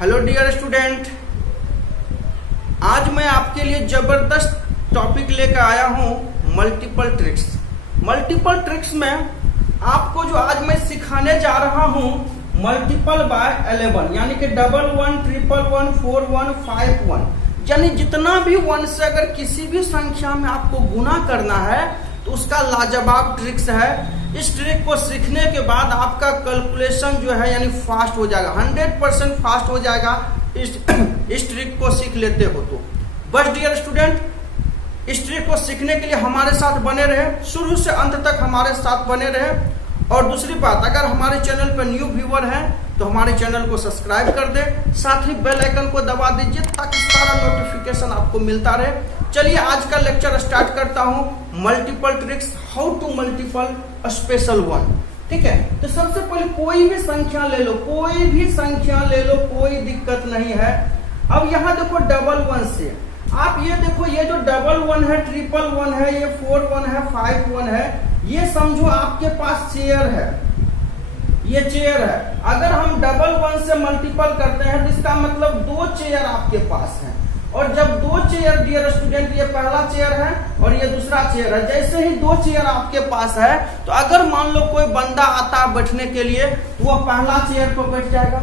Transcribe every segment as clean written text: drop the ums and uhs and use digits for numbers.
Hello dear student, आज मैं आपके लिए जबरदस्त टॉपिक लेकर आया हूं मल्टीपल ट्रिक्स। मल्टीपल ट्रिक्स में आपको जो आज मैं सिखाने जा रहा हूं मल्टीपल बाय 11 यानी कि 11, 111, 41, 51 यानी जितना भी वन से अगर किसी भी संख्या में आपको गुना करना है तो उसका लाजवाब ट्रिक्स है। इस ट्रिक को सीखने के बाद आपका कैलकुलेशन जो है यानी फास्ट हो जाएगा, 100% फास्ट हो जाएगा इस ट्रिक को सीख लेते हो तो। बस डियर स्टूडेंट, इस ट्रिक को सीखने के लिए हमारे साथ बने रहे, शुरू से अंत तक हमारे साथ बने रहे। और दूसरी बात, अगर हमारे चैनल पर न्यू व्यूअर हैं तो हमारे चैनल को सब्सक्राइब कर दे, साथ ही बेल आइकन को दबा दीजिए ताकि सारा नोटिफिकेशन आपको मिलता रहे। चलिए आज का लेक्चर स्टार्ट करता हूं, multiple tricks, how to multiple special one. ठीक है, तो सबसे पहले कोई भी संख्या ले लो, कोई भी संख्या ले लो, कोई दिक्कत नहीं है। अब यहाँ देखो 11 से आप ये देखो, ये जो 11 है, 111 है, ये 41 है, 51 है, ये समझो आपके पास चेयर है, ये चेयर है। अगर हम 11 से मल्टीपल करते हैं तो इसका मतलब 2 चेयर आपके पास है। और जब 2 चेयर डियर स्टूडेंट, ये पहला चेयर है और ये दूसरा चेयर है, जैसे ही 2 चेयर आपके पास है तो अगर मान लो कोई बंदा आता है बैठने के लिए तो वो पहला चेयर पर बैठ जाएगा,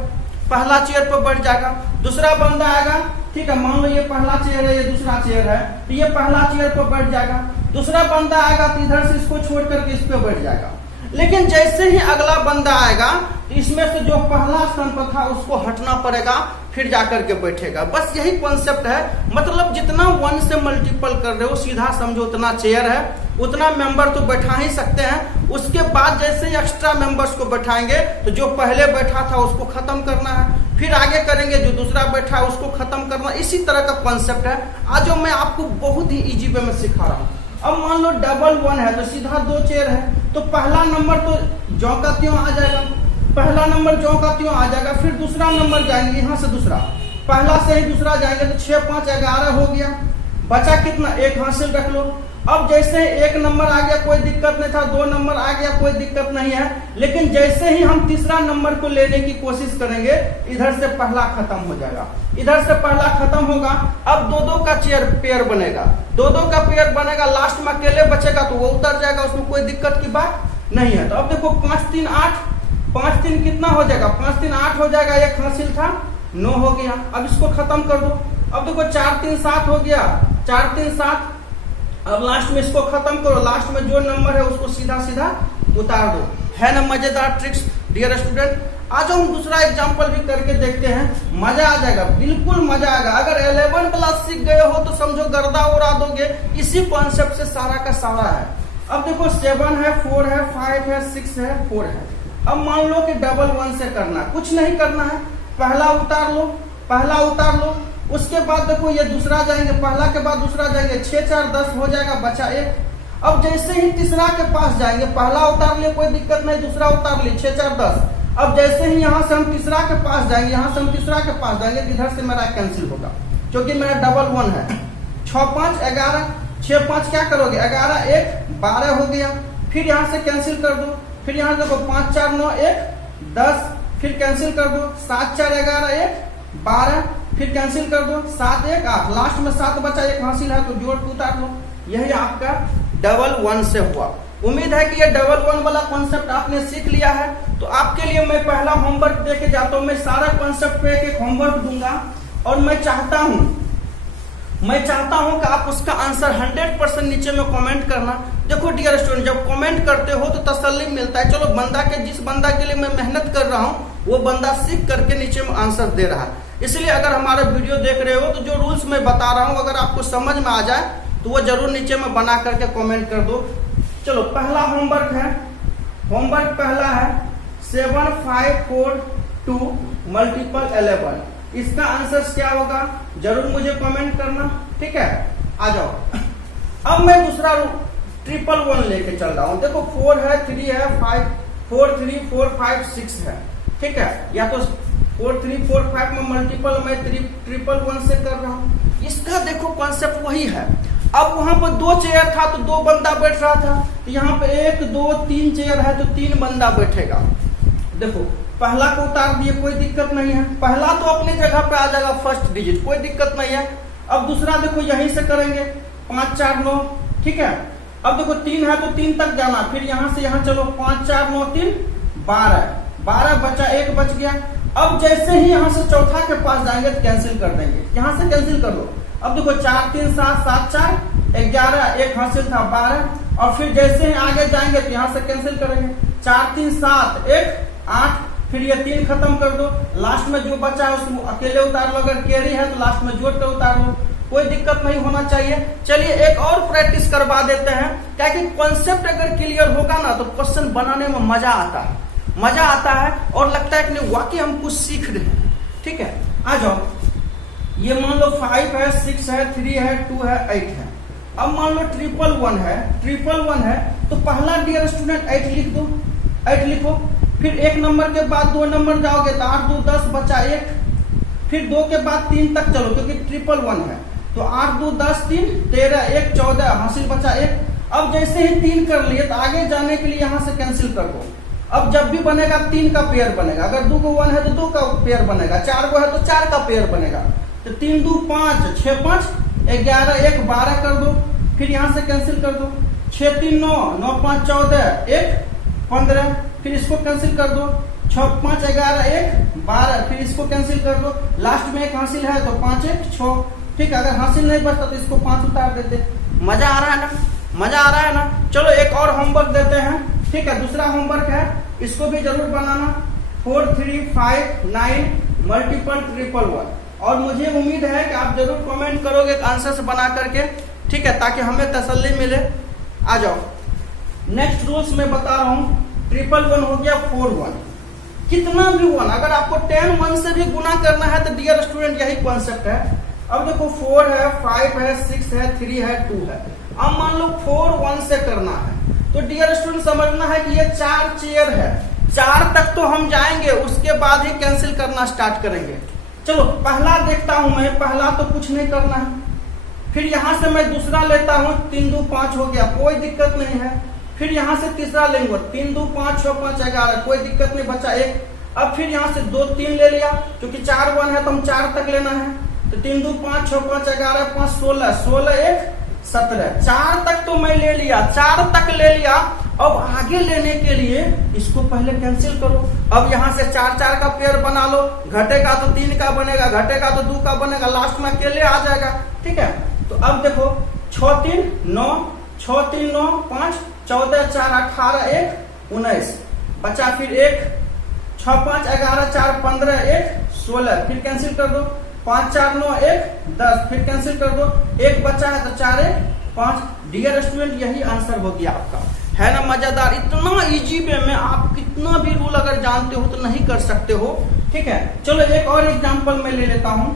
पहला चेयर पर बैठ जाएगा। दूसरा बंदा आएगा, ठीक है, मान लो ये पहला चेयर है, ये दूसरा चेयर है, तो ये पहला चेयर पर बैठ जाएगा। दूसरा बंदा आएगा तो इधर से इसको छोड़ करके इस पे बैठ जाएगा। लेकिन जैसे ही अगला बंदा आएगा तो इसमें से जो पहला स्थान पर था उसको हटना पड़ेगा, फिर जाकर के बैठेगा। बस यही कॉन्सेप्ट है। मतलब जितना 1 से मल्टीपल कर रहे हो, सीधा समझो उतना चेयर है, उतना मेंबर तो बैठा ही सकते हैं। उसके बाद जैसे ही एक्स्ट्रा मेंबर्स को बैठाएंगे तो जो पहले बैठा था उसको खत्म करना है, फिर आगे करेंगे, जो दूसरा बैठा है उसको खत्म करना। इसी तरह का कॉन्सेप्ट है आज जो मैं आपको बहुत ही इजी वे में सिखा रहा हूँ। अब मान लो 11 है तो सीधा 2 चेयर है, तो पहला नंबर तो ज्यों का त्यों आ जाएगा, पहला नंबर ज्यों का त्यों आ जाएगा। फिर दूसरा नंबर जाएंगे, यहाँ से दूसरा, पहला से ही दूसरा जाएंगे तो 6, 5, 11 हो गया। बचा कितना, 1 हासिल रख लो। अब जैसे 1 नंबर आ गया कोई दिक्कत नहीं था, 2 नंबर आ गया कोई दिक्कत नहीं है। लेकिन जैसे ही हम तीसरा नंबर को लेने की कोशिश करेंगे, इधर से पहला खत्म हो जाएगा, इधर से पहला खत्म होगा। अब 2-2 का चेयर पेयर बनेगा, 2-2 का पेयर बनेगा, लास्ट में अकेले बचेगा तो वो उतर जाएगा, उसमें कोई दिक्कत की बात नहीं है। तो अब देखो 5, 3, 8, 5, 3 कितना हो जाएगा, 5, 3, 8 हो जाएगा, 1 हासिल था, 9 हो गया। अब इसको खत्म कर दो। अब देखो 4, 3, 7 हो गया, 4, 3, 7। अब लास्ट में इसको खत्म करो, लास्ट में जो नंबर है उसको सीधा सीधा उतार दो। है ना मजेदार ट्रिक्स डियर स्टूडेंट। आज हम दूसरा एग्जांपल भी करके देखते हैं, मजा आ जाएगा, बिल्कुल मजा आएगा। अगर 11 क्लास सीख गए हो तो समझो गर्दा उड़ा दोगे। इसी कॉन्सेप्ट से सारा का सारा है। अब देखो 7 है, 4 है, 5 है, 6 है, 4 है। अब मान लो कि 11 से करना, कुछ नहीं करना है, पहला उतार लो, पहला उतार लो। उसके बाद देखो ये दूसरा जाएंगे, पहला के बाद दूसरा जाएंगे, 6, 4, 10 हो जाएगा, बचा 1। अब जैसे ही तीसरा के पास जाएंगे, पहला उतार लिए कोई दिक्कत नहीं, दूसरा उतार लिए, 6, 4, 10। अब जैसे ही यहाँ से हम तीसरा के पास जाएंगे, यहाँ से हम तीसरा के पास जाएंगे, इधर से मेरा कैंसिल होगा क्योंकि मेरा 11 है। 6, 5, 11, 6, 5 क्या करोगे, 11, 1, 12 हो गया। फिर यहाँ से कैंसिल कर दो, फिर यहाँ देखो 5, 4, 9, 1, 10, फिर कैंसिल कर दो, 7, 4, 11, 1, 12, फिर कैंसिल कर दो, 7, 1, 8, लास्ट में 7 बचा, 1 हासिल है तो जोड़ के उतार लो। यही आपका 11 से हुआ। उम्मीद है कि ये 11 वाला कॉन्सेप्ट आपने सीख लिया है। तो आपके लिए मैं पहला होमवर्क दे के जाता हूँ। मैं सारा कॉन्सेप्ट पे एक होमवर्क दूंगा और मैं चाहता हूं कि आप उसका आंसर 100% नीचे में कमेंट करना। देखो डियर स्टूडेंट, जब कमेंट करते हो तो तसल्ली मिलता है, चलो जिस बंदा के लिए मैं मेहनत कर रहा हूं वो बंदा सीख करके नीचे में आंसर दे रहा है। इसलिए अगर हमारा वीडियो देख रहे हो तो जो रूल्स मैं बता रहा हूं अगर आपको समझ में आ जाए तो वो जरूर नीचे में बना करके कमेंट कर दो। चलो पहला होमवर्क है, होमवर्क पहला है 7, 5, 4, 2 मल्टीपल 11। इसका आंसर क्या होगा जरूर मुझे कमेंट करना, ठीक है। आ जाओ। अब मैं दूसरा 111 लेके चल रहा हूं। देखो 4 है, 3 है, 5, 4, 3, 4, 5, 6 है, ठीक है। या तो 4, 3, 4, 5 में मल्टीपल मैं 111 से कर रहा हूं। इसका देखो कॉन्सेप्ट वही है। अब वहां पर 2 चेयर था तो 2 बंदा बैठ रहा था, तो यहाँ पे 1, 2, 3 चेयर है तो 3 बंदा बैठेगा। देखो पहला को उतार दिए, कोई दिक्कत नहीं है। पहला तो अपनी जगह पे आ जाएगा फर्स्ट डिजिट, कोई दिक्कत नहीं है। अब दूसरा देखो यहीं से करेंगे, 5 4 9, ठीक है। अब देखो 3 है तो 3 तक जाना, फिर यहाँ से यहाँ चलो, 5 4 9 3 12, 12 बचा, 1 बच गया। अब जैसे ही यहाँ से चौथा के पास जाएंगे तो कैंसिल कर देंगे, यहाँ से कैंसिल कर दो। अब देखो 4 3 7 7 4 11, 1 हासिल था 12, और फिर जैसे ही आगे जाएंगे तो यहाँ से कैंसिल करेंगे, 4 3 7 1 8, फिर ये 3 खत्म कर दो, लास्ट में जो बचा है उसको अकेले उतार लो, अगर कैरी है तो लास्ट में जोड़ कर उतार लो, कोई दिक्कत नहीं होना चाहिए। चलिए एक और प्रैक्टिस करवा देते हैं, क्या कि कॉन्सेप्ट अगर क्लियर होगा ना तो क्वेश्चन बनाने में मजा आता है, मजा आता है और लगता है कि नहीं वाकई हम कुछ सीख रहे हैं। ठीक है, आ जाओ। ये मान लो 5 है, 6 है, 3 है, 2 है, 8 है। अब मान लो 111 है, 111 है तो पहला डियर स्टूडेंट 8 लिख दो, 8 लिखो। फिर 1 नंबर के बाद 2 नंबर जाओगे तो 8 2 10 बचा 1, फिर 2 के बाद 3 तक चलो क्योंकि 111 है तो 8 2 10 3 13 1 14 हासिल बचा 1। अब जैसे ही 3 कर लिए तो आगे जाने के लिए यहाँ से कैंसिल कर दो। अब जब भी बनेगा 3 का पेयर बनेगा, अगर 2 को 1 है तो 2 का पेयर बनेगा, 4 को है तो 4 का पेयर बनेगा। तो 3 2 5 6 5 11 1 12 कर दो, फिर यहाँ से कैंसिल कर दो। 6 3 9 9 5 14 1 15, फिर इसको कैंसिल कर दो। 6 5 11 1 12, फिर इसको कैंसिल कर दो। लास्ट में 1 हासिल है तो 5 1 6, ठीक है। अगर हासिल नहीं बचता तो इसको 5 उतार देते। मजा आ रहा है ना, मजा आ रहा है ना। चलो एक और होमवर्क देते हैं, ठीक है। दूसरा होमवर्क है, इसको भी जरूर बनाना। 4 3 5 9 मल्टीपल 111, और मुझे उम्मीद है कि आप जरूर कमेंट करोगे आंसर से बना करके, ठीक है, ताकि हमें तसल्ली मिले। आ जाओ, नेक्स्ट रूल्स में बता रहा हूँ। 111 हो गया 4 1, कितना भी 1, अगर आपको 10 1 से भी गुना करना है तो डियर स्टूडेंट यही कॉन्सेप्ट है। अब देखो 4 है, 5 है, 6 है, 3 है, 2 है। अब मान लो 4 1 से करना है तो डियर स्टूडेंट समझना है कि ये 4 चेयर है, 4 तक तो हम जाएंगे, उसके बाद ही कैंसिल करना स्टार्ट करेंगे। चलो पहला देखता हूं मैं, पहला तो कुछ नहीं करना है। फिर यहां से मैं दूसरा लेता हूं, 3 2 5 हो गया, कोई दिक्कत नहीं है। फिर यहां से तीसरा लेंगे, 3 2 5 6 5 11, कोई दिक्कत नहीं, बचा 1। अब फिर यहां से 2 3 ले लिया, क्योंकि 4 1 है तो हम 4 तक लेना है। तो 3 2 5 6 5 11 5 16 16 1 17, 4 तक तो मैं ले लिया, 4 तक ले लिया। अब आगे लेने के लिए इसको पहले कैंसिल करो। अब यहाँ से 4 4 का पेयर बना लो, घटेगा तो 3 का बनेगा, घटेगा तो 2 का बनेगा, लास्ट में अकेले आ जाएगा, ठीक है। तो अब देखो 6 3 9 6 3 9 5 14 4 18 1 19, बचा फिर 1 6 5 11 4 15 1 16, फिर कैंसिल कर दो। 5 4 9 1 10, फिर कैंसिल कर दो। 1 बचा है तो 4 1 5। डियर स्टूडेंट यही आंसर हो गया आपका, है ना मजेदार। इतना इजी वे में आप कितना भी रूल अगर जानते हो तो नहीं कर सकते हो, ठीक है। चलो एक और एग्जांपल मैं ले लेता हूं।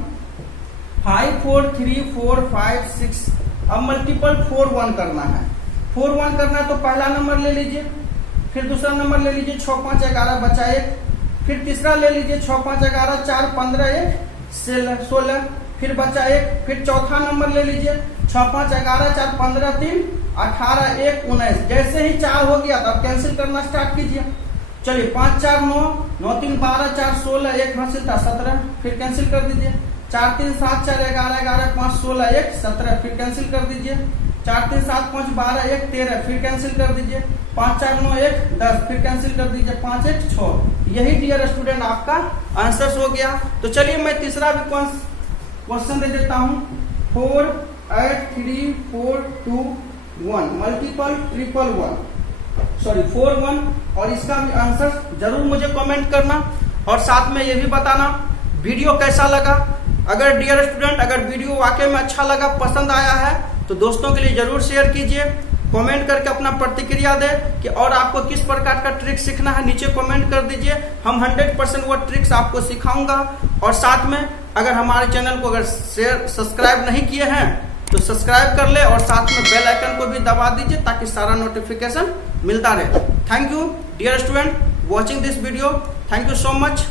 5 4 3 4 5 6, अब मल्टीपल 4 1 करना है। 4 1 करना है तो पहला नंबर ले लीजिए, फिर दूसरा नंबर ले लीजिए 6 5 11 बचा 1, फिर तीसरा ले लीजिए 6 5 11 4 15 1 16, फिर बचा 1, फिर चौथा नंबर ले लीजिए 6 5 11 4 15 3 18 1 19। जैसे ही 4 हो गया तो कैंसिल करना स्टार्ट कीजिए। चलिए 5 4 9 9 3 12 4 16 1 हासिल था 17, फिर कैंसिल कर दीजिए। 4 3 7 4 11 11 5 16 1 17, फिर कैंसिल कर दीजिए। 4 3 7 5 12 1 13, फिर कैंसिल कर दीजिए। 5 4 9 1 10, फिर कैंसिल कर दीजिए। 5 1 6, यही डियर स्टूडेंट आपका आंसर हो गया। तो चलिए मैं तीसरा भी क्वेश्चन दे देता हूँ। 4 8 3 4 2 1 मल्टीपल 111, सॉरी 4 1, और इसका भी आंसर जरूर मुझे कमेंट करना, और साथ में ये भी बताना वीडियो कैसा लगा। अगर डियर स्टूडेंट अगर वीडियो वाकई में अच्छा लगा, पसंद आया है तो दोस्तों के लिए जरूर शेयर कीजिए, कमेंट करके अपना प्रतिक्रिया दे कि और आपको किस प्रकार का ट्रिक सीखना है, नीचे कमेंट कर दीजिए। हम 100% वो ट्रिक्स आपको सिखाऊंगा। और साथ में अगर हमारे चैनल को अगर शेयर सब्सक्राइब नहीं किए हैं तो सब्सक्राइब कर ले, और साथ में बेल आइकन को भी दबा दीजिए ताकि सारा नोटिफिकेशन मिलता रहे। Thank you dear student watching this video, thank you so much.